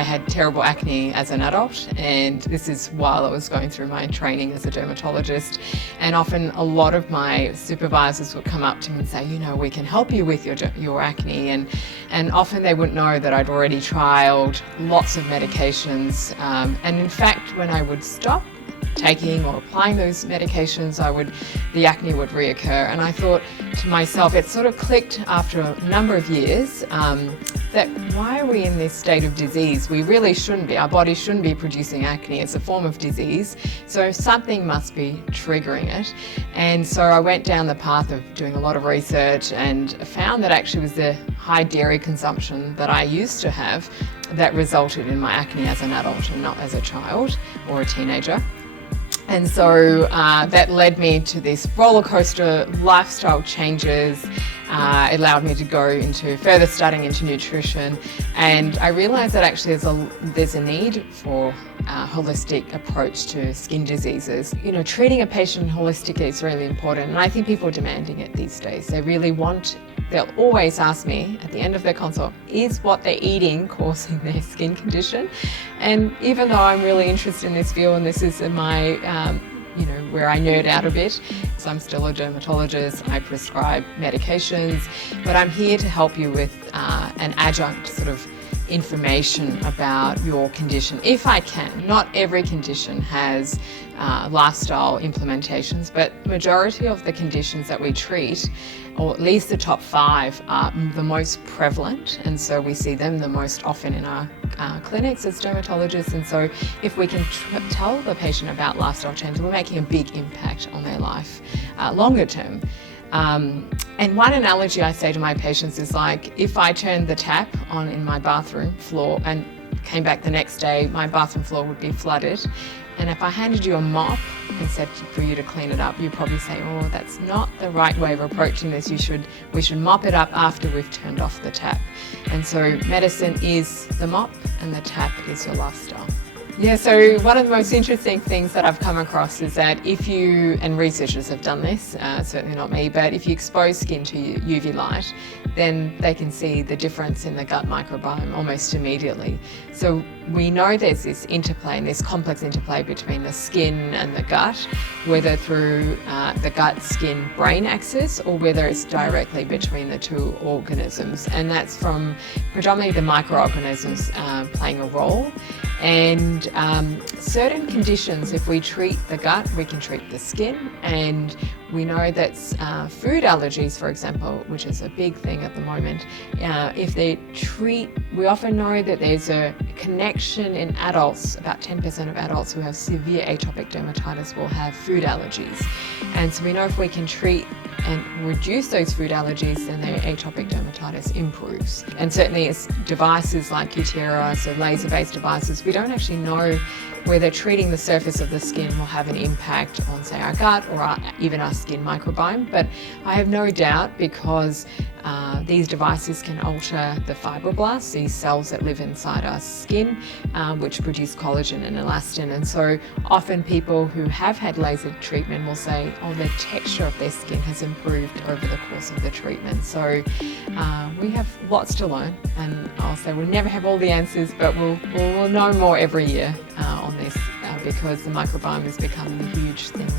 I had terrible acne as an adult, and this is while I was going through my training as a dermatologist. And often a lot of my supervisors would come up to me and say, we can help you with your acne. And often they wouldn't know that I'd already trialed lots of medications. And in fact, when I would stop taking or applying those medications, the acne would reoccur. And I thought to myself, it sort of clicked after a number of years, that why are we in this state of disease? We really shouldn't be. Our body shouldn't be producing acne. It's a form of disease. So something must be triggering it. And so I went down the path of doing a lot of research and found that actually it was the high dairy consumption that I used to have that resulted in my acne as an adult and not as a child or a teenager. And so that led me to this roller coaster lifestyle changes. It allowed me to go into further studying into nutrition, and I realized that actually there's a need for a holistic approach to skin diseases. Treating a patient holistically is really important, and I think people are demanding it these days. They'll always ask me at the end of their consult, is what they're eating causing their skin condition? And even though I'm really interested in this field, and this is my, where I nerd out a bit, so I'm still a dermatologist, I prescribe medications, but I'm here to help you with an adjunct sort of information about your condition, if I can. Not every condition has lifestyle implementations, but majority of the conditions that we treat, or at least the top 5, are the most prevalent, and so we see them the most often in our clinics as dermatologists. And so if we can tell the patient about lifestyle change, we're making a big impact on their life longer term. And one analogy I say to my patients is like, if I turned the tap on in my bathroom floor and came back the next day, my bathroom floor would be flooded. And if I handed you a mop and said for you to clean it up, you'd probably say, oh, that's not the right way of approaching this. We should mop it up after we've turned off the tap. And so medicine is the mop and the tap is your lifestyle. Yeah, so one of the most interesting things that I've come across is that and researchers have done this, certainly not me, but if you expose skin to UV light, then they can see the difference in the gut microbiome almost immediately. So we know there's this interplay and this complex interplay between the skin and the gut, whether through the gut-skin-brain axis or whether it's directly between the two organisms. And that's from predominantly the microorganisms playing a role. And certain conditions, if we treat the gut, we can treat the skin. And we know that food allergies, for example, which is a big thing at the moment, we often know that there's a connection in adults. About 10% of adults who have severe atopic dermatitis will have food allergies. And so we know if we can treat and reduce those food allergies, then their atopic dermatitis improves. And certainly it's devices like Cutera, so laser-based devices, we don't actually know whether treating the surface of the skin will have an impact on, say, our gut or even our skin microbiome. But I have no doubt, because these devices can alter the fibroblasts, these cells that live inside our skin, which produce collagen and elastin. And so often people who have had laser treatment will say, oh, the texture of their skin has improved over the course of the treatment. So we have lots to learn, and I'll say we'll never have all the answers, but we'll know more every year on this, because the microbiome is becoming a huge thing